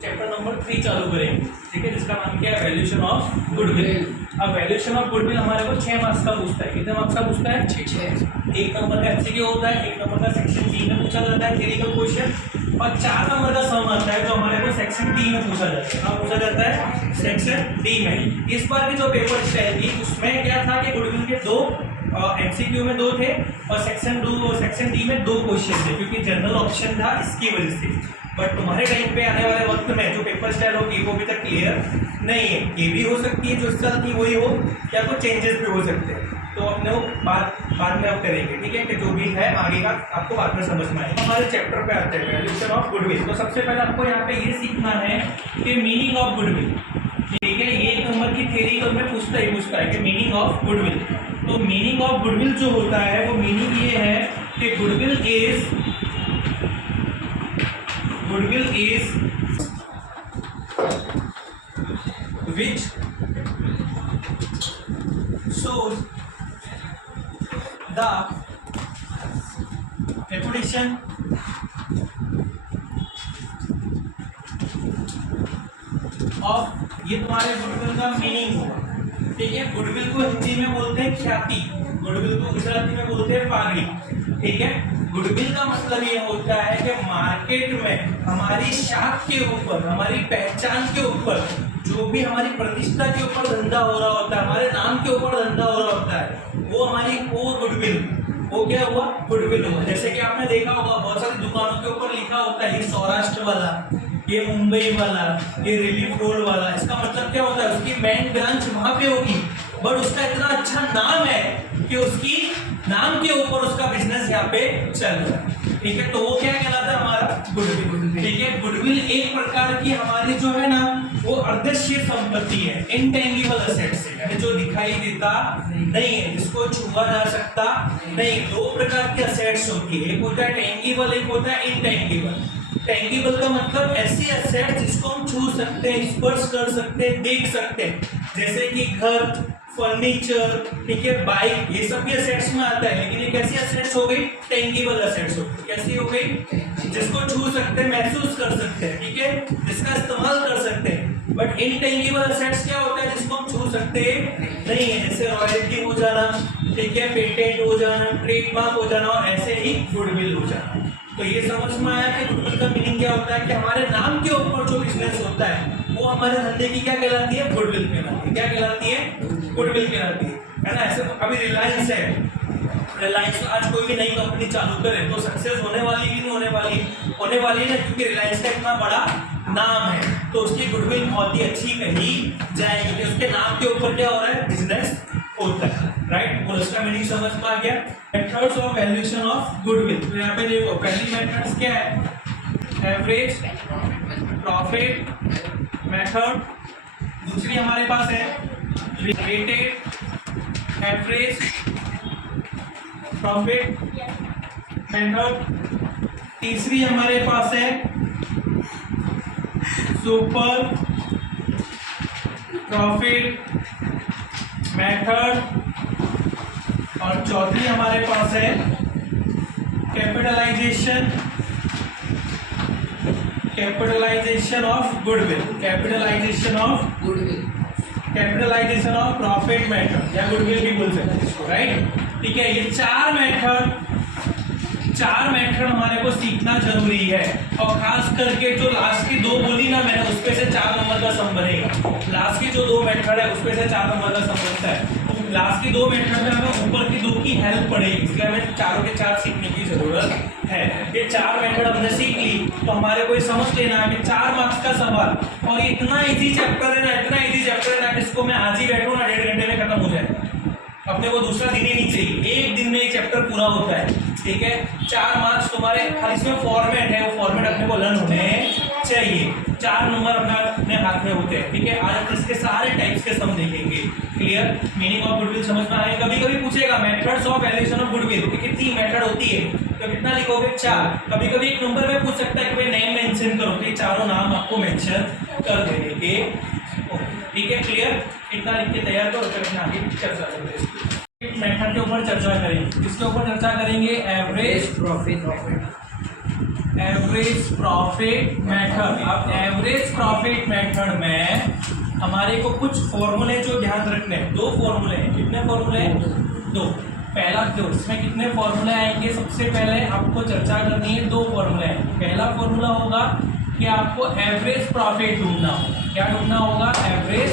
Chapter number 3 चालू करेंगे, ठीक है, जिसका नाम क्या है, वैल्यूएशन ऑफ गुडविल। अब वैल्यूएशन ऑफ गुडविल हमारे को 6 मार्क्स का पूछता है। कितने मार्क्स का पूछता है? 6। एक नंबर का एमसीक्यू होता है, एक नंबर का सेक्शन डी में पूछा जाता है थ्योरेटिकल क्वेश्चन, और 4 नंबर का सम आता है जो हमारे को सेक्शन डी में पूछा जाता है। कहाँ पूछा जाता है? सेक्शन डी में। इस बार की जो पेपर स्टाइल थी उसमें क्या था कि गुडविल के 2 एमसीक्यू में 2 थे और सेक्शन डी में 2 क्वेश्चन थे, क्योंकि जनरल ऑप्शन था, इसकी वजह से। बट तुम्हारे टाइम पे आने वाले वक्त में जो पेपर स्टाइल होगी वो अभी तक क्लियर नहीं है। ये भी हो सकती है जो इस साल थी वही हो, या कुछ चेंजेस भी हो सकते हैं, तो अपने वो बाद में अब करेंगे, ठीक है, कि जो भी है आगे का आपको बाद में समझ में आएगा। हमारे चैप्टर पे आते हैं वैल्यूएशन ऑफ गुडविल। तो सबसे पहले आपको यहाँ पे ये सीखना है कि मीनिंग ऑफ गुडविल, ठीक है, ये 1 नंबर की थ्योरी में पूछता है कि मीनिंग ऑफ गुडविल। तो मीनिंग ऑफ गुडविल जो होता है वो मीनिंग ये है कि goodwill is which shows the reputation of, ये तुम्हारे गुडविल का मीनिंग होगा, ठीक है। गुडविल को हिंदी में बोलते हैं ख्याति, गुडविल को गुजराती में बोलते हैं पागड़ी, ठीक है। गुडविल का मतलब ये होता है कि मार्केट में हमारी शाख के ऊपर, हमारी पहचान के ऊपर, जो भी हमारी प्रतिष्ठा के ऊपर धंधा हो रहा होता है, हमारे नाम के ऊपर धंधा हो रहा होता है, वो हमारी गुडविल, वो क्या हुआ? गुडविल हुआ। जैसे कि आपने देखा होगा बहुत सारी दुकानों के ऊपर लिखा होता है ये सौराष्ट्र वाला, ये मुंबई वाला, ये रिलीफ रोड वाला। इसका मतलब क्या होता है? उसकी मेन ब्रांच वहां पे होगी, बट उसका इतना अच्छा नाम है कि उसकी नाम के ऊपर उसका बिजनेस यहाँ पे चल रहा है, ठीक है। तो वो क्या कहलाता है? हमारा गुडविल, ठीक है। गुडविल एक प्रकार की हमारी जो है ना वो अर्धशीर संपत्ति है, इंटेंजिबल एसेट्स है, यानी जो दिखाई देता नहीं है, जिसको छुआ जा सकता नहीं। 2 प्रकार की एसेट्स होती है, एक होता है टेंजिबल, एक होता है इनटेंजिबल। टेंजिबल का मतलब ऐसी एसेट जिसको हम छू सकते हैं, स्पर्श कर सकते हैं, देख सकते हैं, जैसे कि घर, फर्नीचर, ठीक है, बाइक, ये सब भी एसेट्स में आता है। लेकिन ये कैसी एसेट्स हो गई? टेंजिबल एसेट्स हो गई। कैसी हो गई? जिसको छू सकते हैं, महसूस कर सकते हैं, ठीक है, जिसका इस्तेमाल कर सकते हैं। बट इनटेंजिबल एसेट्स क्या होता है? जिसको हम छू सकते नहीं है, जैसे रॉयल्टी हो जाना, ठीक है, पेटेंट हो जाना, ट्रेडमार्क हो जाना, और ऐसे ही गुडविल हो जाना। तो ये समझ में आया कि गुडविल का मीनिंग क्या होता है कि हमारे नाम के ऊपर जो बिजनेस होता है वो हमारे धंधे की क्या कहलाती है? गुडविल कहलाती है। क्या कहलाती है? गुडविल कहलाती है ना। ऐसे अभी रिलायंस है, रिलायंस आज कोई भी नई कंपनी चालू करे तो सक्सेस होने वाली भी नहीं होने वाली है, क्योंकि रिलायंस का इतना बड़ा नाम है, तो उसकी गुडविल बहुत ही अच्छी कही जाएगी कि उसके नाम के ऊपर क्या हो रहा है? बिजनेस होता है, राइट। और उसका मीनिंग समझ में आ गया। Methods of valuation of goodwill. तो यहाँ पे देखो पहली मेथड्स क्या है? Average profit method. दूसरी हमारे पास है वेटेड एवरेज प्रॉफिट मेथड। तीसरी हमारे पास है सुपर प्रॉफिट मेथड। और चौथी हमारे पास है capitalisation of goodwill, capitalisation of profit method, या गुडविल भी बोल सकते हैं इसको, राइट, ठीक है। ये 4 मेथड हमारे को सीखना जरूरी है, और खास करके जो लास्ट की 2 बोली ना मैंने, उसपे से 4 नंबर का सम बनेगा। लास्ट की जो 2 मेथड है उसपे से 4 नंबर का सम बनता है। लास्ट की 2 मेथड में हमें ऊपर की 2 की हेल्प पड़ेगी, इसलिए हमें चारों के 4 सीखने की जरूरत है। ये 4 मेथड हमने सीख ली तो हमारे को समझ लेना है कि 4 मार्क्स का सवाल, और इतना इजी चैप्टर है ना, इतना इजी चैप्टर है ना कि इसको मैं आज ही बैठूं ना 1.5 घंटे में खत्म हो जाएगा। अपने को दूसरा दिन ही नहीं चाहिए, 1 दिन में ये चैप्टर पूरा होता है, ठीक है। 4 मार्क्स तुम्हारे, खाली इसमें फॉर्मेट है, वो फॉर्मेट अपने को लर्न होने चाहिए। 4 नंबर अपने हाथ में होते हैं, ठीक है। आज हम इसके सारे टाइप्स के सम देखेंगे। क्लियर? मीनिंग ऑफ गुडविल समझ में आए। कभी कभी पूछेगा methods of valuation of goodwill, कितनी मेथड होती है? तो कितना लिखोगे? 4। कभी कभी एक नंबर में पूछ सकता है कि भाई नेम मेंशन करो, तो चारों नाम आपको मेंशन कर देंगे, ठीक है। क्लियर? इतना लिख के तैयार करो, फिर अपने आगे चर्चा करते हैं। मेथड के ऊपर चर्चा करेंगे। किसके ऊपर चर्चा करेंगे? Average profit average profit method. अब एवरेज प्रॉफिट मेथड में हमारे को कुछ फॉर्मूले जो ध्यान रखने हैं, दो फॉर्मूले हैं। कितने फॉर्मूले हैं? दो। पहला जो इसमें कितने फॉर्मूले आएंगे, सबसे पहले आपको चर्चा करनी है, दो फॉर्मूले हैं। पहला फॉर्मूला होगा कि आपको एवरेज प्रॉफिट ढूंढना होगा। क्या ढूंढना होगा? Average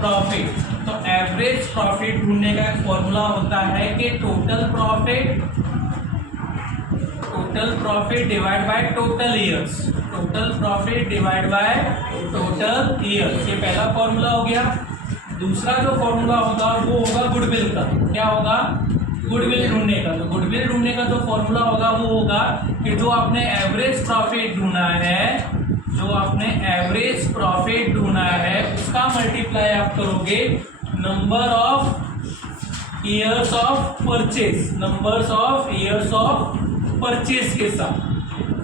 profit. तो एवरेज प्रॉफिट ढूंढने का एक फॉर्मूला होता है कि total profit divide by total years. Total profit divide by total years, ये पहला फॉर्मूला हो गया। दूसरा जो फॉर्मूला होगा वो होगा गुडविल का। क्या होगा? गुडविल ढूंढने का। तो गुडविल ढूंढने का जो फॉर्मूला होगा वो होगा कि जो आपने एवरेज प्रॉफिट ढूंढा है, उसका मल्टीप्लाई आप करोगे number of years of purchase के साथ।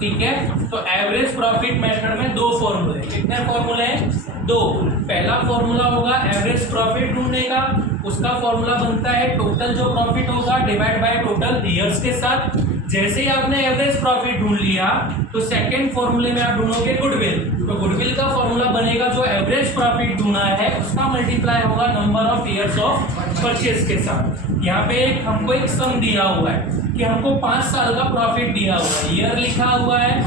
ठीक है, तो एवरेज प्रॉफिट मेथड में दो फॉर्मूले। कितने फॉर्मूले हैं? दो। पहला फॉर्मूला होगा एवरेज प्रॉफिट ढूंढने का, उसका फॉर्मूला बनता है टोटल जो प्रॉफिट होगा डिवाइड बाय टोटल ईयर्स के साथ। जैसे ही आपने एवरेज प्रॉफिट ढूंढ लिया तो सेकंड फॉर्मूले में आप ढूंढोगे गुडविल। तो गुडविल का फॉर्मूला बनेगा जो एवरेज प्रॉफिट ढूंढा है उसका मल्टीप्लाई होगा number of years of purchase के साथ। यहाँ पे हमको एक सम दिया हुआ है कि हमको 5 साल का प्रॉफिट दिया हुआ है। ईयर लिखा हुआ है,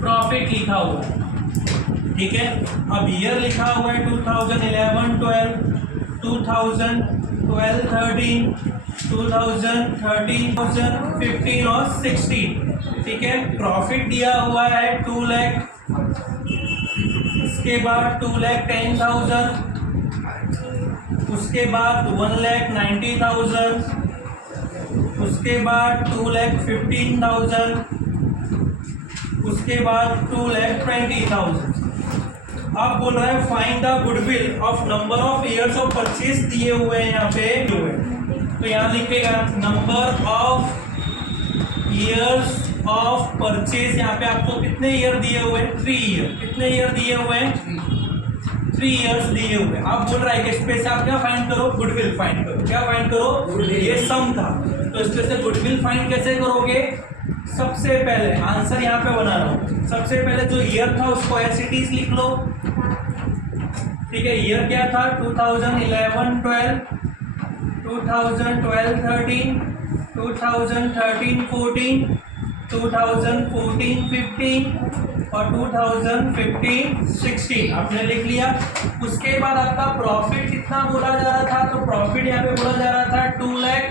प्रॉफिट लिखा हुआ है। ठीक है, अब ईयर लिखा हुआ है 2011, 12, 2012, 13, 2013, 2015 और 16। ठीक है, प्रॉफिट दिया हुआ है 2 लाख, उसके बाद 2,10,000, उसके बाद 1,90,000, उसके बाद 2,15,000, उसके बाद 2,20,000। अब बोल रहा है find the goodwill of number of years of purchase दिए हुए हैं यहाँ पे। तो यहाँ लिखेगा number of years of purchase. यहाँ पे आपको कितने ईयर दिए हुए हैं? 3 ईयर। कितने ईयर दिए हुए हैं? 3 ईयर्स दिए हुए हैं। आप बोल रहा है कि इस पे से आप क्या फाइंड करो? गुडविल फाइंड करो। क्या फाइंड करो? ये सम था, तो इसमें से गुडविल फाइंड कैसे करोगे? सबसे पहले आंसर यहाँ पे बना रहा हूँ। सबसे पहले जो ईयर था उसको एज इट इज लिख लो। ठीक है, ईयर क्या था? 2011, 12, 2012, 13, 2013, 14, 2014, 15 और 2015, 16 आपने लिख लिया। उसके बाद आपका प्रॉफिट कितना बोला जा रहा था? तो प्रॉफिट यहाँ पे बोला जा रहा था 2 लाख।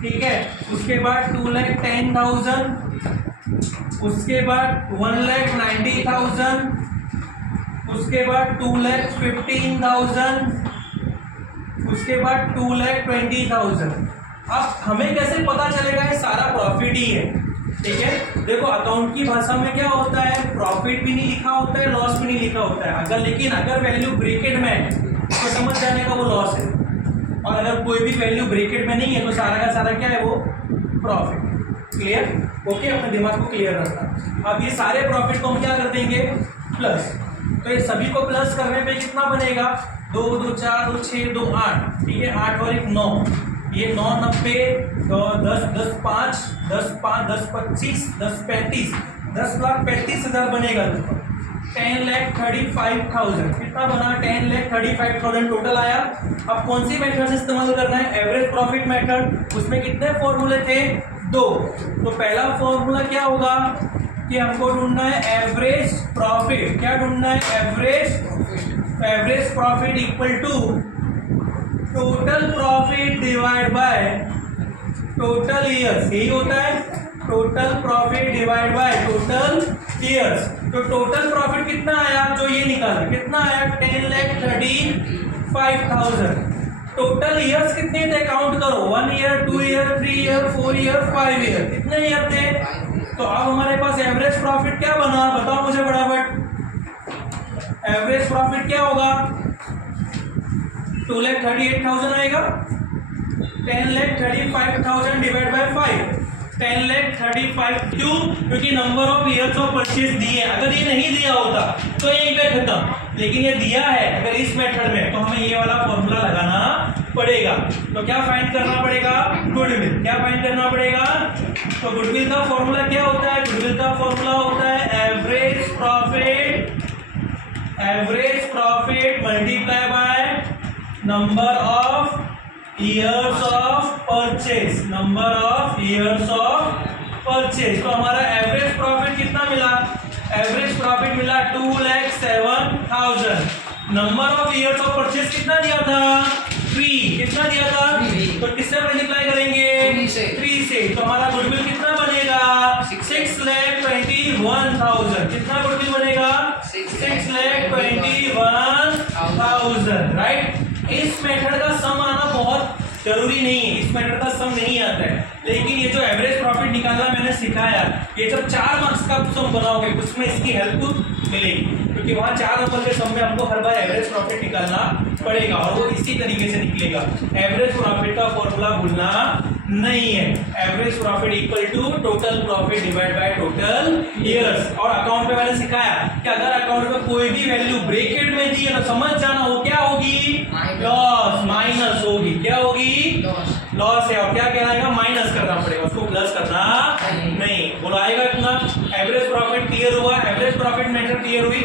ठीक है, उसके बाद 2,10,000, उसके बाद 1,90,000, उसके बाद 2,15,000, उसके बाद 2,20,000। अब हमें कैसे पता चलेगा ये सारा प्रॉफिट ही है? ठीक है, देखो अकाउंट की भाषा में क्या होता है, प्रॉफिट भी नहीं लिखा होता है, लॉस भी नहीं लिखा होता है। लेकिन अगर वैल्यू ब्रैकेट में है तो समझ जाने का वो लॉस है, और अगर कोई भी वैल्यू ब्रैकेट में नहीं है तो सारा का सारा क्या है, वो प्रॉफिट। क्लियर? ओके, अपने दिमाग को क्लियर रखना। अब ये सारे प्रॉफिट को हम क्या कर देंगे, प्लस। तो ये सभी को प्लस करने पे कितना बनेगा, 2 2 4 2 6 2 8। ठीक है, 8 और 1 9, ये 9 90, 10 10 5 10 5 10 25 10 35, 10,35,000 बनेगा। 10,35,000 कितना बना, 10,35,000 टोटल आया। अब कौन सी मेथड से इस्तेमाल करना है, एवरेज प्रॉफिट मेथड। उसमें कितने फॉर्मूले थे, 2। तो पहला फॉर्मूला क्या होगा कि हमको ढूंढना है एवरेज प्रॉफिट। क्या ढूंढना है, average profit equal to total profit divide by total years. यही होता है total profit divide by total years. तो टोटल प्रॉफिट कितना आया, जो ये निकाला कितना आया, 10,35,000। टोटल ईयर्स कितने थे, काउंट करो, 1 year 2 year 3 year 4 year 5 year, कितने ईयर थे। तो अब हमारे पास एवरेज प्रॉफिट क्या बना, बताओ मुझे फटाफट। एवरेज प्रॉफिट क्या होगा, 2,38,000 आएगा। 10,35,000 डिवाइड बाय 5, 10,35,000। क्यों, क्योंकि number of years of purchase दिए। अगर ये नहीं दिया होता तो यही पे खत्म, लेकिन ये दिया है अगर इस मेथड में, तो हमें ये वाला फॉर्मूला लगाना पड़ेगा। तो क्या फाइंड करना पड़ेगा? गुडविल। क्या फाइंड करना पड़ेगा? तो गुडविल का फॉर्मूला क्या होता है? गुडविल का फॉर्मूला होता है average profit multiply by number of years of purchase. Number of years of purchase. तो हमारा एवरेज प्रॉफिट कितना मिला? एवरेज प्रॉफिट मिला 2,07,000। Number of years of purchase कितना दिया था? 3। कितना दिया था? 3। तो किससे मल्टीप्लाई करेंगे? 3 से। तो हमारा गुडविल कितना बनेगा? 6,21,000। कितना गुडविल बनेगा? 6,21,000। राइट। इस मेथड का सम आना बहुत जरूरी नहीं है, इस मेथड का सम नहीं आता है, लेकिन ये जो एवरेज प्रॉफिट निकालना मैंने सिखाया, ये जब 4 मार्क्स का सम बनाओगे उसमें इसकी हेल्प मिलेगी, क्योंकि वहाँ 4 नंबर के सम में आपको हर बार एवरेज प्रॉफिट निकालना पड़ेगा और वो इसी तरीके से निकलेगा। एवरेज प्रॉफिट का फॉर्मूला भूलना नहीं है। Average profit equal to total profit divide by total years. और अकाउंट पे मैंने सिखाया कि अगर अकाउंट में कोई भी वैल्यू ब्रैकेट में दी है तो समझ जाना वो क्या होगी? लॉस। माइनस होगी। क्या होगी? लॉस है। और क्या कहलाएगा? माइनस करना पड़ेगा, उसको प्लस करना नहीं। बुलाएगा इतना। एवरेज प्रॉफिट क्लियर हुआ? एवरेज प्रॉफिट मेथड क्लियर हुई?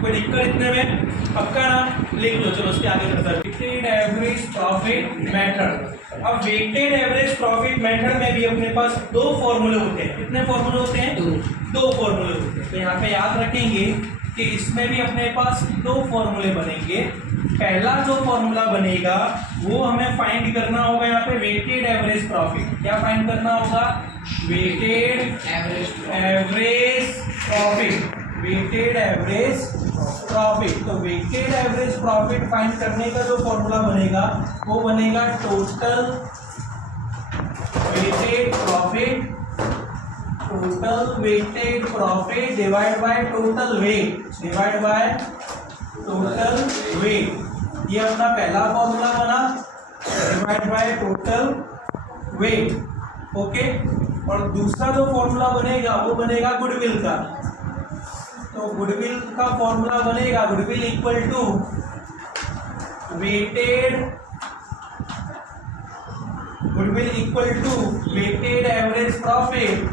कोई दिक्कत इतने में? पक्का ना? लिख लो। चलो उसके आगे करते हैं। Weighted average profit method. अब वेटेड एवरेज प्रॉफिट मेथड में भी अपने पास 2 फॉर्मूले होते हैं। कितने फॉर्मूले होते हैं? 2 फॉर्मूले होते हैं। तो यहाँ पे याद रखेंगे कि इसमें भी अपने पास 2 फॉर्मूले बनेंगे। पहला जो फॉर्मूला बनेगा वो हमें फाइंड करना होगा यहाँ पे वेटेड एवरेज प्रॉफिट। क्या फाइंड करना होगा? Weighted average profit. Weighted average profit. तो वेटेड एवरेज प्रॉफिट फाइंड करने का जो फॉर्मूला बनेगा वो बनेगा total weighted profit. Total weighted profit divide by total weight. Divide by total weight. ये अपना पहला फॉर्मूला बना, divide by total weight. Okay. और दूसरा जो फॉर्मूला बनेगा वो बनेगा गुडविल का। तो गुडविल का फॉर्मूला बनेगा goodwill equal to weighted average profit.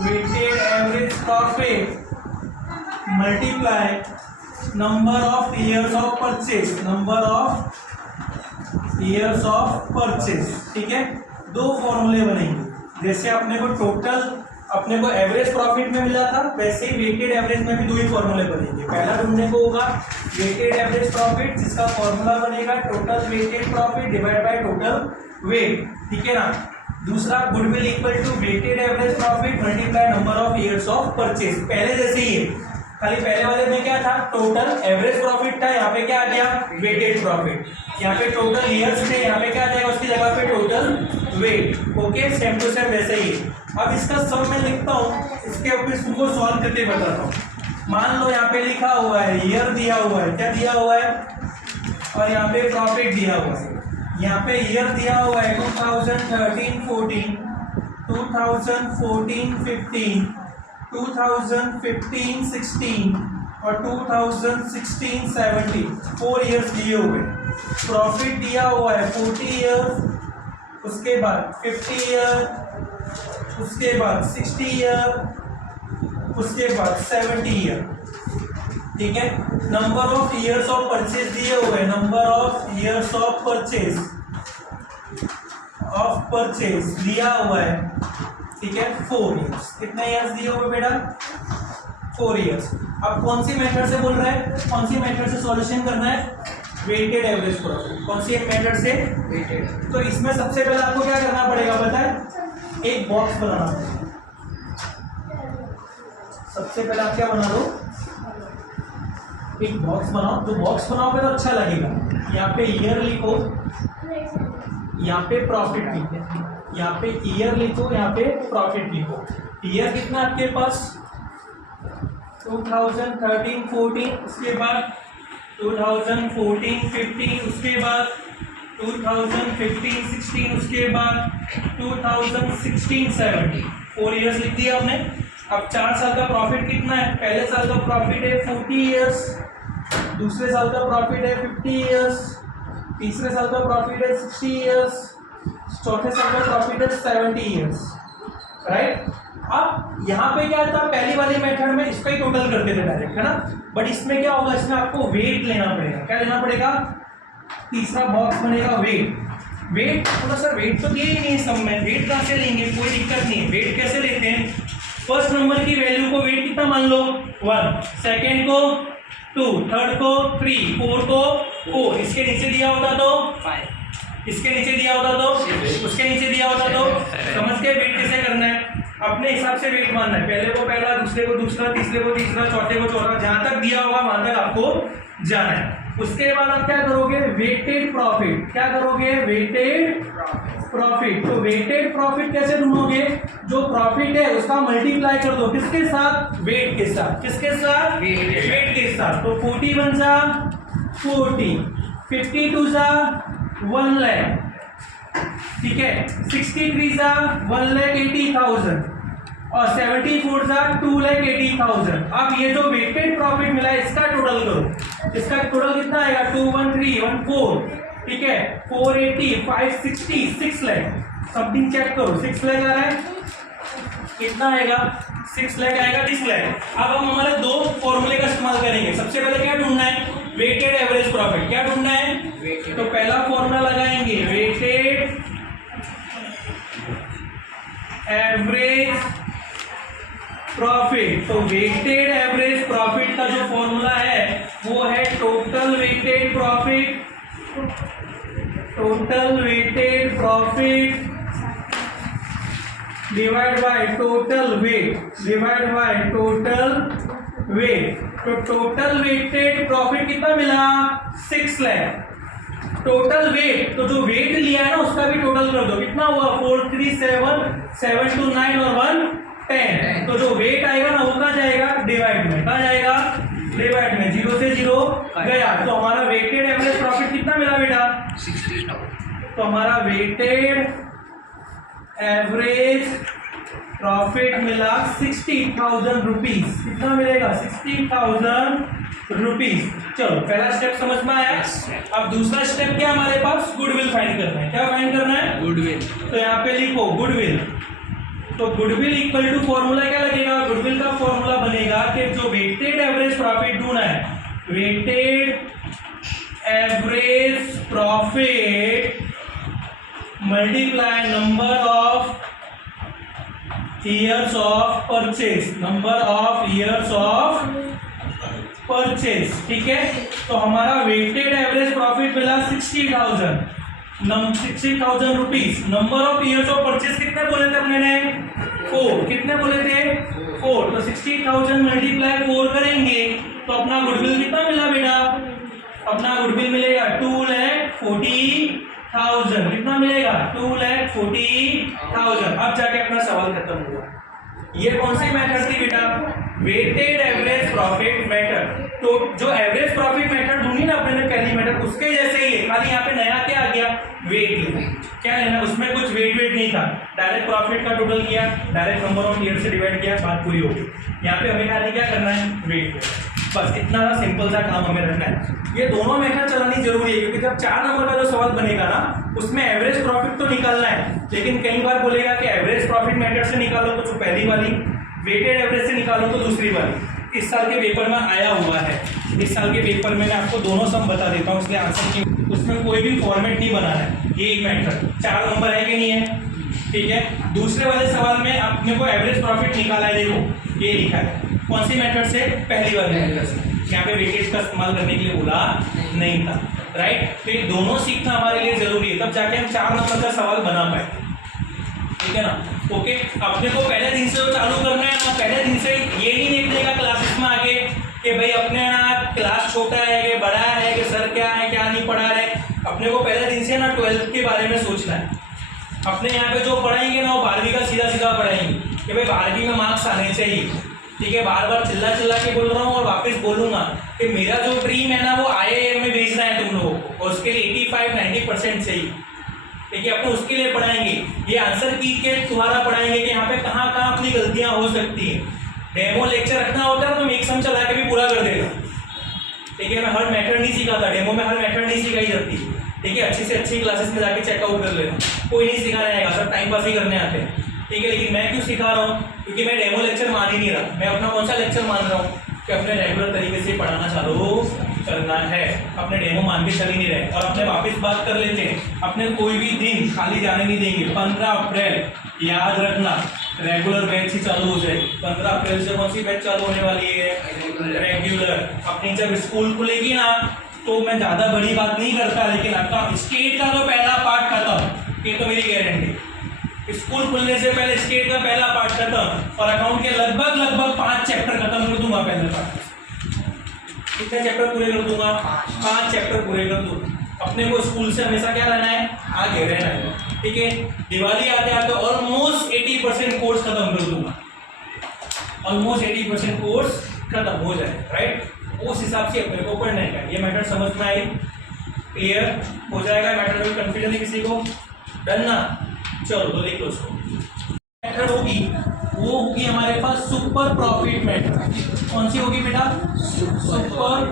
Weighted average profit multiply number of years of purchase. Number of years of purchase. ठीक है। 2 फॉर्मूले बनेंगे। जैसे अपने को एवरेज प्रॉफिट में मिला था, वैसे ही वेटेड एवरेज में भी 2 ही फॉर्मूले बनेंगे। पहला ढूंढने को होगा वेटेड एवरेज प्रॉफिट, जिसका फॉर्मूला बनेगा total weighted profit divide by total weight. ठीक है ना। दूसरा goodwill equal to weighted average profit multiply number of years of purchase. पहले जैसे ही है, खाली पहले वाले में क्या था? टोटल एवरेज प्रॉफिट था। यहाँ पे क्या आ गया? Weighted profit. यहाँ पे टोटल ईयर्स थे, यहाँ पे क्या आ जाएगा? उसकी जगह पे total weight. Okay. Same to same वैसे ही। अब इसका सम मैं लिखता हूँ, इसके ऊपर इसको सॉल्व करके बताता हूँ। मान लो यहाँ पे लिखा हुआ है ईयर दिया हुआ है, क्या दिया हुआ है, और यहाँ पे प्रॉफिट दिया हुआ है। यहाँ पे ईयर दिया हुआ है 2013-14, 2014-15, 2015-16 और 2016-17। 4 ईयर्स दिए हुए। प्रॉफिट दिया हुआ है 40 ईयर्स, उसके बाद 50 ईयर, उसके बाद 60 ईयर, उसके बाद 70 ईयर। ठीक है। Number of years of purchase दिए हुए। Number of years of purchase दिया हुआ है। ठीक है। 4 ईयर्स। कितने ईयर्स दिए हुए बेटा? 4 ईयर्स। अब कौन सी मेथड से बोल रहे हैं? कौन सी मेथड से सॉल्यूशन करना है? Weighted average profit. कौन सी मेथड से? वेटेड। तो इसमें सबसे पहले आपको क्या करना पड़ेगा बताएं? एक बॉक्स बनाना पड़ेगा। सबसे पहले आप क्या बना लो? एक बॉक्स बनाओ। तो बॉक्स बनाओगे तो अच्छा लगेगा। यहाँ पे ईयर लिखो, यहाँ पे प्रॉफिट लिखो, यहाँ पे ईयर लिखो, यहाँ पे प्रॉफिट लिखो। ईयर कितना आपके पास? 2013-14, उसके बाद 2014-15, उसके बाद 2015-16, उसके बाद 2016-17। 4 ईयर्स लिख दिया आपने। अब 4 साल का प्रॉफिट कितना है? पहले साल का प्रॉफिट है 40 ईयर्स, दूसरे साल का प्रॉफिट है 50 ईयर्स, तीसरे साल का प्रॉफिट है 60 ईयर्स, चौथे साल का प्रॉफिट है 70 ईयर्स, राइट। अब यहाँ पे क्या था, पहली वाली मेथड में इसका ही टोटल करते थे डायरेक्ट, है ना, बट इसमें क्या होगा, इसमें आपको वेट लेना पड़ेगा। क्या लेना पड़ेगा, तीसरा बॉक्स बनेगा वेट। वेट थोड़ा सा वेट तो दिए ही नहीं सब में, वेट कहाँ से लेंगे, कोई दिक्कत नहीं है। वेट कैसे लेते हैं, फर्स्ट नंबर की वैल्यू को वेट कितना मान लो 1, सेकेंड को 2, थर्ड को 3, फोर्थ को 4, इसके नीचे दिया होता तो 5, इसके नीचे दिया होता तो उसके नीचे दिया होता तो, समझ के वेट कैसे करना है, अपने हिसाब से वेट मानना है। पहले को पहला, दूसरे को दूसरा, तीसरे को तीसरा, चौथे को चौथा, जहां तक दिया होगा वहां तक आपको जाना है। उसके बाद आप क्या करोगे, वेटेड प्रॉफिट। क्या करोगे, वेटेड प्रॉफिट। तो वेटेड प्रॉफिट कैसे ढूंढोगे, जो प्रॉफिट है उसका मल्टीप्लाई कर दो किसके साथ, वेट के साथ। किसके साथ, वेट के साथ। तो 41 जा 40, 52 जा 1 लाख, ठीक है, 63 जा 1,80,000 और 74 जा 2,80,000। अब ये जो वेटेड प्रॉफिट मिला है इसका टोटल करो, इसका टोटल कितना आएगा 21314, ठीक है, 480, 560, 6 लाख। समथिंग चेक करो, 6 लाख आ रहा है, कितना आएगा 6 लाख आएगा, 30 लाख। अब हम हमारे दो फॉर्मूले का इस्तेमाल करेंगे। सबसे पहले क्या ढूंढना है, वेटेड एवरेज प्रॉफिट। क्या ढूंढना है, तो पहला फॉर्मूला लगाएंगे वेटेड एवरेज प्रॉफिट। तो वेटेड एवरेज प्रॉफिट का जो फॉर्मूला है वो है total weighted profit, total weighted profit divide by total weight, divide by total weight. तो टोटल वेटेड प्रॉफिट कितना मिला 6 लाख। टोटल वेट, तो जो वेट लिया है ना उसका भी टोटल कर दो, कितना हुआ 437, 729 और 110। तो जो वेट आएगा ना वो कहाँ जाएगा, डिवाइड में। कहाँ जाएगा, डिवाइड में। 0 से 0 गया, तो हमारा वेटेड एवरेज प्रॉफिट कितना मिला बेटा 60,000। तो हमारा वेटेड एवरेज प्रॉफिट मिला 60,000 रुपीज। कितना मिलेगा 60,000 रुपीज। चलो पहला स्टेप समझ में आया। अब दूसरा स्टेप क्या हमारे पास, गुडविल फाइंड करना है। क्या फाइंड करना है, गुडविल। तो यहाँ पे लिखो गुडविल। तो गुडविल इक्वल टू फॉर्मूला क्या लगेगा, गुडविल का फॉर्मूला बनेगा कि जो वेटेड एवरेज प्रॉफिट ढूंढना है, weighted average profit multiply number of years of purchase, number of years of purchase, ठीक है। तो हमारा वेटेड एवरेज प्रॉफिट मिला 60,000, 60,000 rupees. Number of years of purchase कितने बोले थे अपने ने 4, कितने बोले थे 4। तो 60,000 मल्टीप्लाई 4 करेंगे तो अपना गुडविल कितना मिला बेटा, अपना गुडविल मिलेगा 2,40,000। कितना मिलेगा 2,40,000। अब जाके अपना सवाल खत्म हुआ। ये कौन सी मेथड थी बेटा, वेटेड एवरेज प्रॉफिट मेथड। तो जो एवरेज प्रॉफिट मेथड ढूंढी ना अपने ने पहली मेथड, उसके जैसे ही है, खाली यहाँ पे नया क्या आ गया, वेट। क्या लेना, उसमें कुछ वेट नहीं था, डायरेक्ट प्रॉफिट का टोटल किया, डायरेक्ट नंबर ऑफ ईयर से डिवाइड किया, बात पूरी हो गई। यहाँ पे हमें खाली क्या करना है, वेट। बस इतना सिंपल सा काम हमें रखना है। ये दोनों मेथड चलानी जरूरी है, क्योंकि जब 4 नंबर का जो सवाल बनेगा ना उसमें एवरेज प्रॉफिट तो निकालना है, लेकिन कई बार बोलेगा कि एवरेज प्रॉफिट मेथड से निकालो तो जो पहली वाली, वेटेड एवरेज से निकालो तो दूसरी वाली। इस साल के पेपर में आया हुआ है, इस साल के पेपर में मैं आपको दोनों सम बता देता हूँ, इसलिए आंसर की उसमें कोई भी फॉर्मेट नहीं बनाना है। ये एक मेथड 4 नंबर है कि नहीं है, ठीक है। दूसरे वाले सवाल में अपने को एवरेज प्रॉफिट निकाला है, देखो ये लिखा है, कौन सी मेथड से, पहली वाली मेथड से। यहाँ पे वेटेज का इस्तेमाल करने के लिए बोला नहीं था, राइट। तो ये दोनों सीखना हमारे लिए जरूरी है, तब जाके हम 4 नंबर का सवाल बना पाए, ठीक है ना। ओके, अपने को पहले दिन से चालू करना है ना, पहले दिन से ये नहीं देखने का क्लासेस में आगे कि भाई अपने ना क्लास छोटा है कि बड़ा है कि सर क्या है क्या नहीं पढ़ा रहे। अपने को पहले दिन से ना 12th के बारे में सोचना है। अपने यहाँ पे जो पढ़ाएंगे ना वो 12वीं का सीधा सीधा पढ़ाएंगे कि भाई 12वीं में मार्क्स आने चाहिए, ठीक है। बार बार चिल्ला के बोल रहा हूँ और वापस बोलूंगा कि मेरा जो ड्रीम है ना वो IIM में भेजना है तुम लोगों को, और उसके लिए 85-90% चाहिए, ठीक है। अपन उसके लिए पढ़ाएंगे, ये आंसर की के तुम्हारा पढ़ाएंगे कि यहाँ पे कहाँ अपनी गलतियां हो सकती है। डेमो लेक्चर रखना होता है तो मैं एक सम चला के भी पूरा कर देगा, ठीक है। मैं हर मेथड नहीं सिखाता, डेमो में हर मेथड नहीं सिखाई जाती, ठीक है, अच्छी से अच्छी क्लासेस में जाके चेकआउट कर लेना, कोई नहीं सिखाने आएगा, सब टाइम पास ही करने आते हैं, ठीक है। लेकिन मैं क्यों सिखा रहा हूँ, क्योंकि मैं डेमो लेक्चर मान ही नहीं रहा, मैं अपना कौन सा लेक्चर मान रहा हूँ कि अपने रेगुलर तरीके से पढ़ाना चालू करना है, अपने डेमो मान के चल ही नहीं रहे। और अपने वापस बात कर लेते हैं, अपने कोई भी दिन खाली जाने नहीं देंगे। 15 अप्रैल याद रखना रेगुलर बैच ही चालू हो जाएगी। 15 अप्रैल से कौन सी बैच चालू होने वाली है, रेगुलर। अपनी जब स्कूल खुलेगी ना तो मैं ज़्यादा बड़ी बात नहीं करता, लेकिन आपका स्टेट का तो पहला पार्ट खत्म, ये तो मेरी गारंटी। स्कूल खुलने से पहले स्टेट का पहला पार्ट खत्म और अकाउंट के लगभग 5 चैप्टर खत्म कर दूंगा पहले पार्ट। कितने चैप्टर पूरे कर दूंगा, 5 चैप्टर पूरे कर दूंगा। अपने को स्कूल से हमेशा क्या रहना है, आगे रहना है, ठीक है। दिवाली आते आते ऑलमोस्ट 80% कोर्स खत्म कर दूंगा, ऑलमोस्ट 80% कोर्स खत्म हो जाए, राइट। उस हिसाब से अपने को पढ़ना है। ये मैथड समझ में आई, क्लियर हो जाएगा। मैथड में कंफ्यूजन है किसी को, डन ना? चलो तो देख लो उसको। मैथड होगी वो होगी हमारे पास सुपर प्रॉफिट मेथड। कौन सी होगी बेटा, सुपर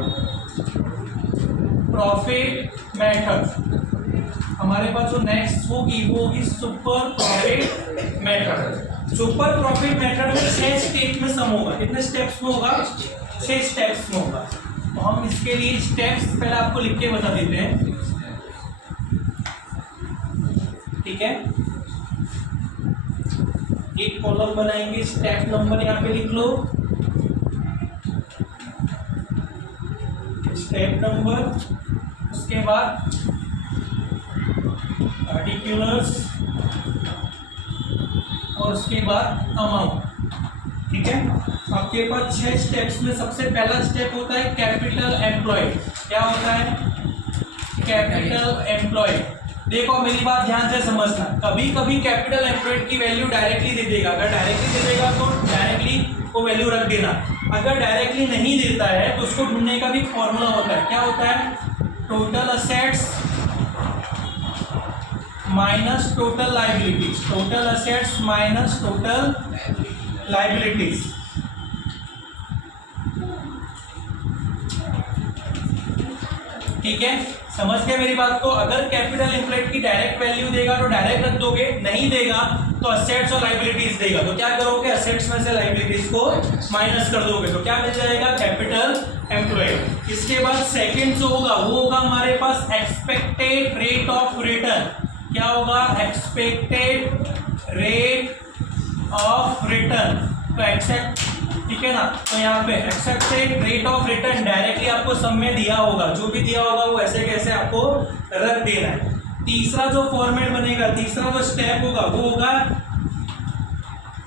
प्रॉफिट मेथड। हमारे पास जो नेक्स्ट होगी वो होगी super profit method. Super profit method में 6 स्टेप में सम होगा। कितने स्टेप्स में होगा, 6 स्टेप्स में होगा। तो हम इसके लिए स्टेप्स पहले आपको लिख के बता देते हैं, ठीक है। एक कॉलम बनाएंगे, स्टेप नंबर यहाँ पे लिख लो, स्टेप नंबर, उसके बाद पार्टिकुलर्स और उसके बाद अमाउंट, ठीक है। आपके पास 6 स्टेप्स में सबसे पहला स्टेप होता है कैपिटल एम्प्लॉयड। क्या होता है, कैपिटल एम्प्लॉयड। देखो मेरी बात ध्यान से समझना, कभी कभी कैपिटल एम्प्लॉयड की वैल्यू डायरेक्टली दे देगा। अगर डायरेक्टली दे देगा तो डायरेक्टली वो वैल्यू रख देना। अगर डायरेक्टली नहीं देता है तो उसको ढूंढने का भी फॉर्मूला होता है। क्या होता है, total assets minus total liabilities, total assets minus total liabilities. ठीक है, समझ गए मेरी बात को। अगर कैपिटल एम्प्लॉयड की डायरेक्ट वैल्यू देगा तो डायरेक्ट रख दोगे, नहीं देगा तो असेट्स और लाइबिलिटीज देगा। तो क्या करोगे, असेट्स में से लाइबिलिटीज को माइनस कर दोगे तो क्या मिल जाएगा, कैपिटल एम्प्लॉयड। इसके बाद सेकंड जो होगा वो होगा हमारे पास एक्सपेक्टेड रेट ऑफ रिटर्न। क्या होगा, एक्सपेक्टेड रेट ऑफ रिटर्न। तो एक्सेप्ट, ठीक है ना। तो यहाँ पे expected rate of return directly आपको सम में दिया होगा, जो भी दिया होगा वो ऐसे कैसे आपको रख देना है। तीसरा जो फॉर्मेट बनेगा, तीसरा जो स्टेप होगा वो होगा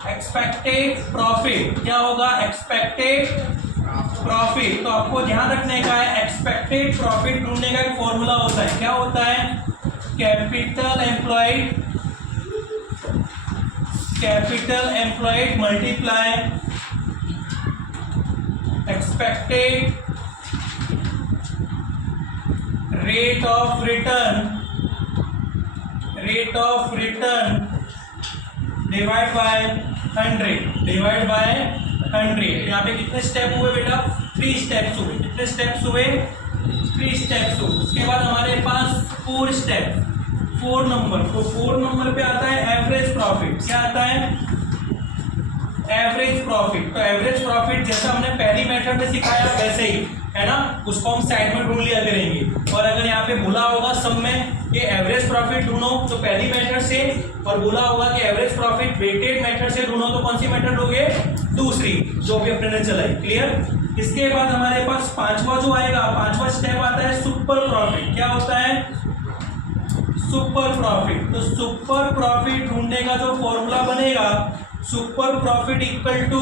एक्सपेक्टेड प्रॉफिट। क्या होगा, एक्सपेक्टेड प्रॉफिट। तो आपको ध्यान रखने का है, एक्सपेक्टेड प्रॉफिट ढूंढने का एक फॉर्मूला होता है। क्या होता है, capital employed multiply expected rate of return divide by 100। यहाँ पे कितने स्टेप हुए बेटा, 3 स्टेप्स हुए। कितने स्टेप्स हुए, 3 स्टेप्स हुए। उसके बाद हमारे पास 4 स्टेप, 4 नंबर। तो 4 नंबर पे आता है एवरेज प्रॉफिट। क्या आता है, एवरेज प्रॉफिट। तो एवरेज प्रॉफिट जैसा हमने पहली मेथड में सिखाया वैसे ही है ना, उसको हम साइड में ढूंढ लिया करेंगे। और अगर यहाँ पे बोला होगा सब में कि एवरेज प्रॉफिट ढूंढो तो पहली मेथड से, और बोला होगा कि एवरेज प्रॉफिट वेटेड मेथड से ढूंढो तो कौन सी मेथड होगी, दूसरी, जो भी अपने ने चलाई। क्लियर। इसके बाद हमारे पास 5वां जो आएगा, 5वां स्टेप आता है सुपर प्रॉफिट। क्या होता है, सुपर प्रॉफिट। तो सुपर प्रॉफिट ढूंढने का जो फॉर्मूला बनेगा, super profit equal to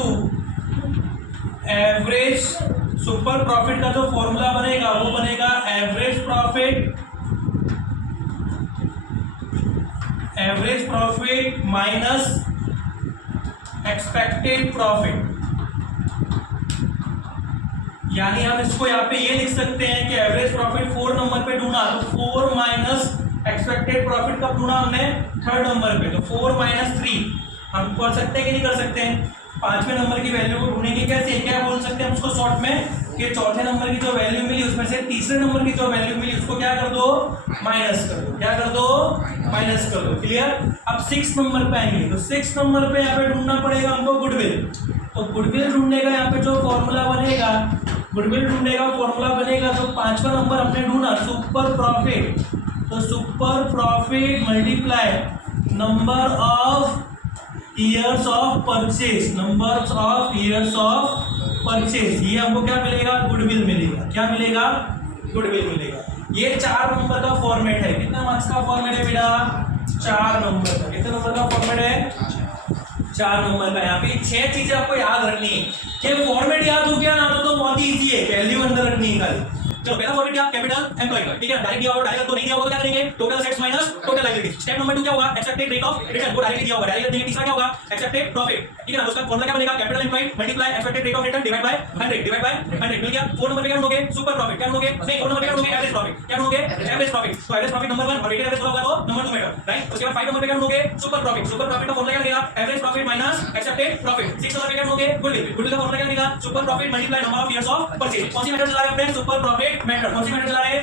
average, super profit का जो फॉर्मूला बनेगा वो बनेगा average profit minus expected profit. यानी हम इसको यहाँ पे ये लिख सकते हैं कि एवरेज प्रॉफिट 4 नंबर पे ढूंढा तो 4 माइनस एक्सपेक्टेड प्रॉफिट कब ढूंढा हमने, 3rd नंबर पे। तो 4 माइनस 3 हम कर सकते हैं कि नहीं कर सकते हैं। 5वें नंबर की वैल्यू को ढूंढेंगे कैसे, क्या बोल सकते हैं हम उसको शॉर्ट में, कि चौथे नंबर की जो वैल्यू मिली उसमें से तीसरे नंबर की जो वैल्यू मिली उसको क्या कर दो, माइनस कर दो। क्या कर दो, माइनस कर दो। क्लियर। अब 6 नंबर पे आएंगे तो 6 नंबर पे यहाँ पे ढूंढना पड़ेगा हमको गुडविल। तो गुडविल ढूंढने का यहाँ पे जो फॉर्मूला बनेगा, गुडविल ढूंढने का फॉर्मूला बनेगा जो 5वां नंबर हमने ढूंढा सुपर प्रॉफिट, तो super profit multiply number of years of purchase, number of years of purchase, ये हमको क्या मिलेगा, गुडविल मिलेगा। क्या मिलेगा, गुडविल मिलेगा। ये 4 नंबर का फॉर्मेट है। कितना मार्क्स का फॉर्मेट है बेटा, 4 नंबर का। कितने नंबर का फॉर्मेट है, 4 नंबर का। यहाँ पे 6 चीजें आपको याद रखनी है। ये फॉर्मेट याद हो गया ना तो बहुत ही इजी है, वैल्यू अंदर रखनी है खाली। चलो पहला फॉर्मेट क्या, कैपिटल एम्प्लॉय का, ठीक है। डायरेक्ट दिया होगा, डायरेक्ट तो नहीं दिया होगा तो क्या करेंगे, total assets minus total liability. Step number 2 क्या होगा, एक्सेप्टेड रेट ऑफ रिटर्न, वो डायरेक्ट दिया होगा, डायरेक्ट देंगे। तीसरा क्या होगा, एक्सेप्टेड प्रॉफिट, ठीक है ना। उसका फॉर्मूला क्या बनेगा, capital employ multiply accepted rate of return divide by 100, divide by 100 मिल गया। 4 नंबर पे क्या ढूंढोगे, सुपर प्रॉफिट। क्या ढूंढोगे, नहीं 4 नंबर पे क्या ढूंढोगे, एवरेज प्रॉफिट। क्या ढूंढोगे, एवरेज प्रॉफिट। तो एवरेज प्रॉफिट नंबर 1 और वेटेड एवरेज होगा तो नंबर 2 मेटर, राइट। उसके बाद 5 नंबर पे क्या ढूंढोगे, सुपर प्रॉफिट। सुपर प्रॉफिट का फॉर्मूला क्या बनेगा, average profit minus accepted profit. 6 number पे क्या ढूंढोगे, गुडविल। गुडविल का फॉर्मूला क्या बनेगा, super profit multiply number of years of purchase. कौन सी मेथड चला रहे हैं अपने, सुपर प्रॉफिट मेथड। कौन सी मेथड चला रहे हैं,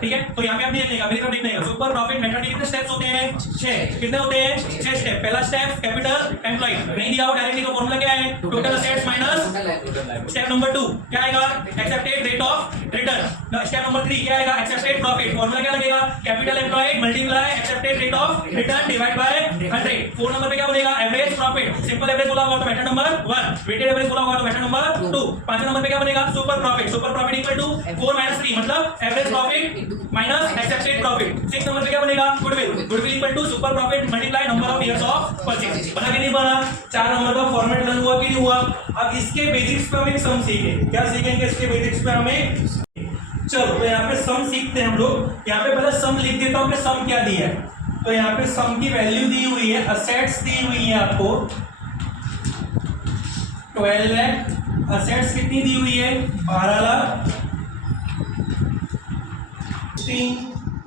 ठीक है। तो यहाँ पे आप देखिएगा, मेरी तरफ देखिएगा, सुपर प्रॉफिट मेथड के कितने स्टेप्स होते हैं, 6। कितने होते हैं, 6 स्टेप। पहला स्टेप कैपिटल एम्प्लॉय, नहीं दिया हो डायरेक्टली, तो फॉर्मूला क्या है, total assets minus. Step number 2 क्या आएगा, accepted rate of return. Step number 3 क्या आएगा, एक्सेप्टेड प्रॉफिट। फॉर्मूला क्या लगेगा, capital employ multiply accepted rate of return divide by 100। 4 number पे क्या बनेगा, एवरेज प्रॉफिट। सिंपल एवरेज बोला होगा तो मेथड नंबर 1, वेटेड एवरेज बोला होगा तो मेथड नंबर 2। 5 नंबर पे क्या बनेगा, super profit. Super profit equal to 4 - 3 मतलब average profit minus accepted profit. 6 number पे क्या बनेगा, goodwill. Goodwill equal to super profit multiply number of years of purchase. बना कि नहीं बना, 4 नंबर का फॉर्मेट लर्न हुआ कि नहीं हुआ। अब इसके बेसिक्स पे हम एक सम सीखेंगे। क्या सीखेंगे इसके बेसिक्स पे हमें, चलो तो यहाँ पे सम सीखते हैं हम लोग। यहाँ पे पहले सम लिख देता हूँ कि सम क्या दिया है। तो यहाँ पे सम की वैल्यू दी हुई है, असेट्स दी हुई है आपको 12 लाख। असेट्स कितनी दी हुई है, 12 लाख।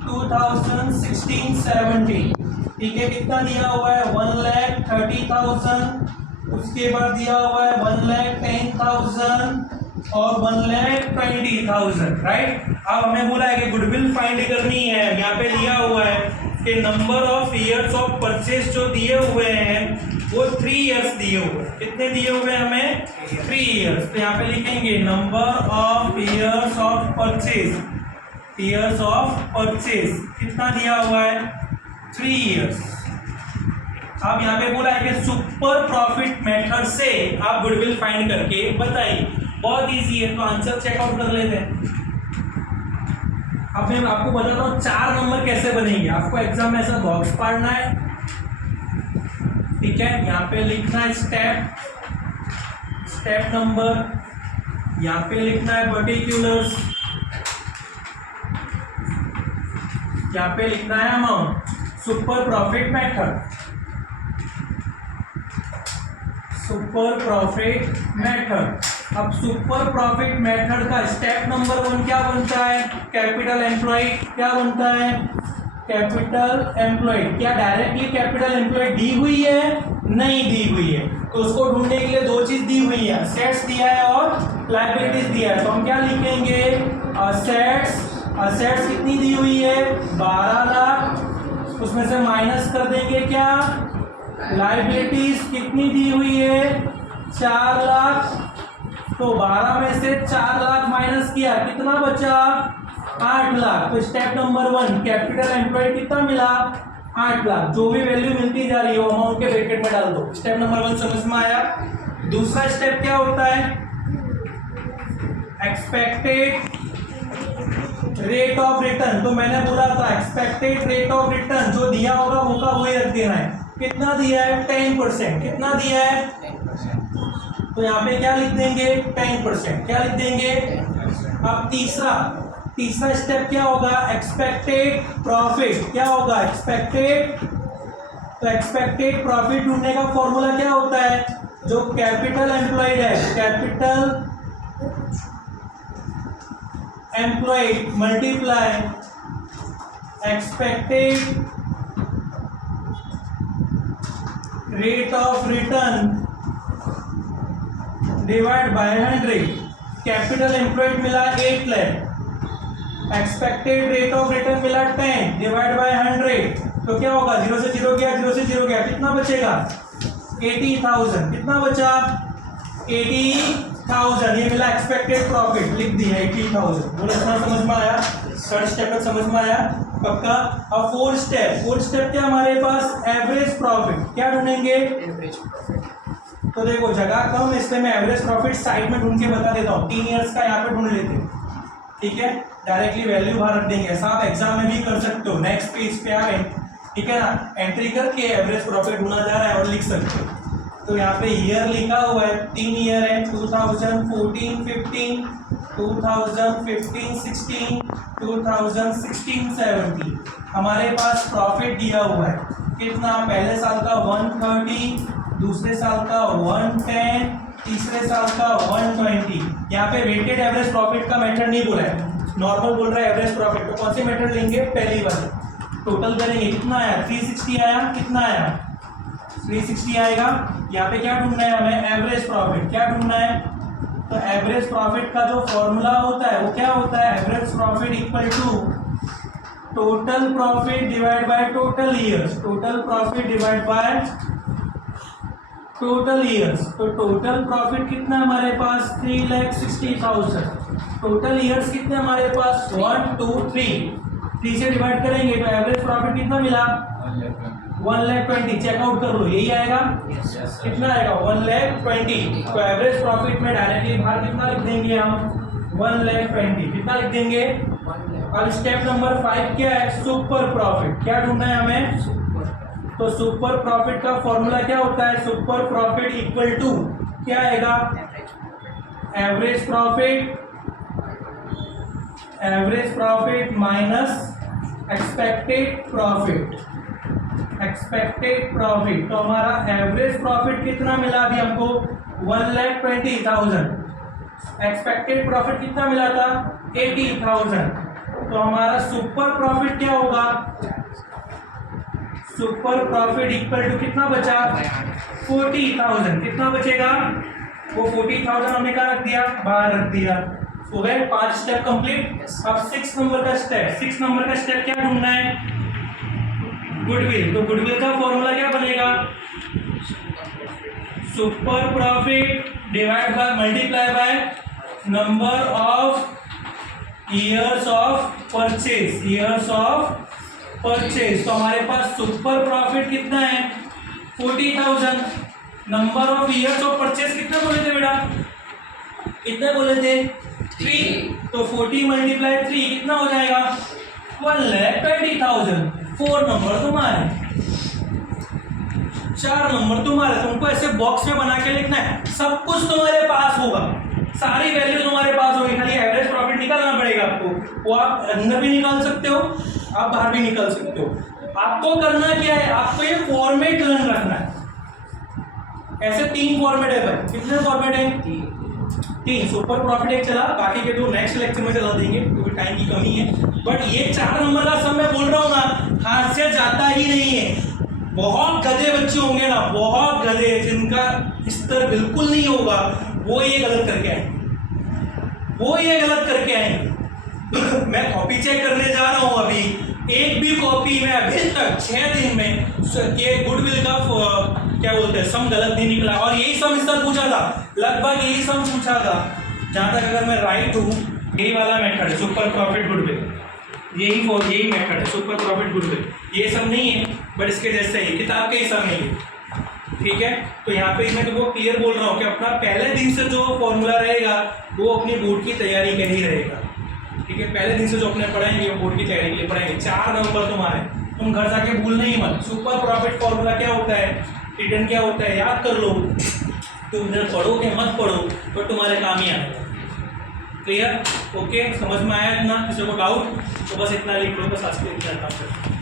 2016 17, ठीक है। कितना दिया हुआ है, 1,30,000। उसके बाद दिया हुआ है 1,10,000 और 1,20,000, राइट। अब हमें बोला है कि गुडविल फाइंड करनी है। यहाँ पे दिया हुआ है कि number of years of purchase जो दिए हुए हैं वो 3 इयर्स दिए हुए हैं। कितने दिए हुए हैं हमें, 3 इयर्स। तो यहाँ पे लिखेंगे number of years of purchase, years of purchase कितना दिया हुआ है, 3 इयर्स। अब यहाँ पे बोला है कि सुपर प्रॉफिट मेथड से आप गुडविल फाइंड करके बताइए। बहुत इजी है, तो आंसर चेकआउट कर लेते हैं। अब मैं आपको बताता हूँ 4 नंबर कैसे बनेंगे। आपको एग्जाम में ऐसा बॉक्स पढ़ना है, ठीक है। यहाँ पे लिखना है स्टेप नंबर, यहाँ पे लिखना है पर्टिकुलर्स, यहाँ पे लिखना है amount. Super profit method, super profit method. अब सुपर प्रॉफिट मेथड का स्टेप नंबर 1 क्या बनता है, कैपिटल एम्प्लॉय। क्या बनता है, कैपिटल एम्प्लॉय। क्या डायरेक्टली कैपिटल एम्प्लॉय दी हुई है, नहीं दी हुई है, तो उसको ढूंढने के लिए 2 चीज दी हुई है, असेट्स दिया है और लायबिलिटीज दिया है। तो हम क्या लिखेंगे, असेट्स। असेट्स कितनी दी हुई है, 12 लाख। उसमें से माइनस कर देंगे क्या, लायबिलिटीज कितनी दी हुई है, 4 लाख। तो 12 में से 4 लाख माइनस किया, कितना बचा, 8 लाख। तो स्टेप नंबर 1 कैपिटल एम्प्लॉय कितना मिला, 8 लाख। जो भी वैल्यू मिलती जा रही है अमाउंट के ब्रैकेट में डाल दो। स्टेप नंबर 1 समझ में आया। दूसरा स्टेप क्या होता है, एक्सपेक्टेड रेट ऑफ रिटर्न। तो मैंने बोला था एक्सपेक्टेड रेट ऑफ रिटर्न जो दिया होगा वो का वही रख देना है। कितना दिया है, 10%। कितना दिया है, 10%। तो यहाँ पे क्या लिख देंगे, 10%। क्या लिख देंगे। अब तीसरा स्टेप क्या होगा, एक्सपेक्टेड प्रॉफिट। क्या होगा, एक्सपेक्टेड। तो एक्सपेक्टेड प्रॉफिट ढूंढने का फॉर्मूला क्या होता है, जो कैपिटल एम्प्लॉयड है, capital employed multiply expected rate of return divide by 100। Capital employed मिला 8 lakh, expected rate of return मिला 10 डिवाइड बाय 100, तो क्या होगा 0 से 0 गया, 0 से 0 गया, कितना बचेगा 80,000, कितना बचा 80,000, ये मिला एक्सपेक्टेड प्रॉफिट, लिख दिया 80,000। बोलो इतना समझ में आया, थर्ड स्टेप समझ में आया पक्का। अब फोर्थ स्टेप क्या हमारे पास एवरेज प्रॉफिट, क्या ढूंढेंगे एवरेज प्रॉफिट। तो देखो जगह कम, इसलिए मैं एवरेज प्रॉफिट साइड में ढूंढ के बता देता हूँ, 3 इयर्स का यहाँ पे ढूंढ लेते हैं, ठीक है, डायरेक्टली वैल्यू बाहर रख देंगे, ऐसा आप एग्जाम में भी कर सकते हो, नेक्स्ट पेज पे आए, ठीक है ना, एंट्री करके एवरेज प्रॉफिट ढूंढा जा रहा है और लिख सकते हो। तो यहाँ पे ईयर लिखा हुआ है, 3 ईयर है, 2014-15, 2015-16, 2016-17। हमारे पास प्रॉफिट दिया हुआ है कितना, पहले साल का 130, दूसरे साल का 110, तीसरे साल का 120। यहाँ पे वेटेड एवरेज प्रॉफिट का मेथड नहीं बोला है, नॉर्मल बोल रहा है एवरेज प्रॉफिट। तो कौन सी मेथड लेंगे, पहली वाली, टोटल करेंगे, कितना आया 360 आया, कितना आया 360 आएगा। यहाँ पे क्या ढूंढना है हमें, एवरेज प्रॉफिट, क्या ढूंढना है, तो एवरेज प्रॉफिट का जो फॉर्मूला होता है वो क्या होता है, average profit equal to total profit divide by total years, total profit divide by total years. तो टोटल प्रॉफिट कितना हमारे पास 3,60,000, टोटल ईयर्स कितने हमारे पास 1 2 3 से डिवाइड करेंगे तो एवरेज प्रॉफिट कितना मिला 1,20,000। चेकआउट कर लो, यही आएगा, कितना आएगा 1,20,000। तो एवरेज प्रॉफिट में डायरेक्टली बाहर कितना लिख देंगे हम 1,20,000, कितना लिख देंगे। अब स्टेप नंबर 5 क्या है, सुपर प्रॉफिट, क्या ढूंढना है हमें, तो सुपर प्रॉफिट का फॉर्मूला क्या होता है, सुपर प्रॉफिट इक्वल टू क्या आएगा, average profit minus expected profit, expected profit. तो हमारा एवरेज प्रॉफिट कितना मिला अभी हमको 1,20,000, एक्सपेक्टेड प्रॉफिट कितना मिला था 80,000। तो हमारा सुपर प्रॉफिट क्या होगा, सुपर प्रॉफिट इक्वल टू कितना बचा 40,000, कितना बचेगा वो 40,000 हमने क्या रख दिया, बाहर रख दिया। हो गए 5 स्टेप कंप्लीट। अब 6 नंबर का स्टेप क्या ढूंढना है, गुडविल। तो गुडविल का फॉर्मूला क्या बनेगा, super profit divide by multiply by number of years of purchase, years of purchase. तो हमारे पास सुपर प्रॉफिट कितना है 40,000, number of years of purchase कितना बोले थे बेटा, कितने बोले थे 3। तो 40 मल्टीप्लाई 3 कितना हो जाएगा 1,20,000। 4 नंबर तुम्हारे, 4 नंबर तुम्हारे। तुमको ऐसे बॉक्स में बना के लिखना है, सब कुछ तुम्हारे पास होगा, सारी वैल्यू तुम्हारे पास होगी, खाली एवरेज प्रॉफिट निकालना पड़ेगा आपको। वो आप अंदर भी निकाल सकते हो, आप बाहर भी निकाल सकते हो। आपको करना क्या है, आपको ये फॉर्मेट लर्न रखना है। ऐसे 3 फॉर्मेट है भाई, कितने फॉर्मेट है 3। सुपर प्रॉफिट एक चला, बाकी के 2 नेक्स्ट लेक्चर में चला देंगे क्योंकि टाइम की कमी है। बट ये 4 नंबर का सब मैं बोल रहा हूँ ना, हाथ से जाता ही नहीं है। बहुत गधे बच्चे होंगे ना, बहुत गधे जिनका स्तर बिल्कुल नहीं होगा, वो ये गलत करके आएंगे, मैं कॉपी चेक करने जा रहा हूँ अभी, एक भी कॉपी में अभी तक 6 दिन में ये गुडविल का क्या बोलते हैं सम गलत नहीं निकला। और यही सम इस तरह पूछा था, लगभग यही सम पूछा था, जहाँ तक अगर मैं राइट हूँ यही वाला मेथड है सुपर प्रॉफिट गुडविल, यही मेथड है सुपर प्रॉफिट गुडविल। ये सब नहीं है बट इसके जैसे ही किताब के ही सम नहीं है, ठीक है। तो यहाँ पे मैं तुमको क्लियर बोल रहा हूँ कि अपना पहले दिन से जो फॉर्मूला रहेगा वो अपनी बोर्ड की तैयारी के ही रहेगा, ठीक है। पहले दिन से जो अपने पढ़ाएंगे वो बोर्ड की तैयारी के लिए पढ़ाएंगे। 4 नंबर तुम्हारे, तुम घर जाके भूलना ही मत। सुपर प्रॉफिट फॉर्मूला क्या होता है, रिटर्न क्या होता है, याद कर लो। तुम इधर पढ़ो कि मत पढ़ो तो तुम्हारे काम ही आएगा। क्लियर, ओके, समझ में आया इतना, किसी को डाउट तो बस इतना लिख लो, बस आज के इतना काम करो।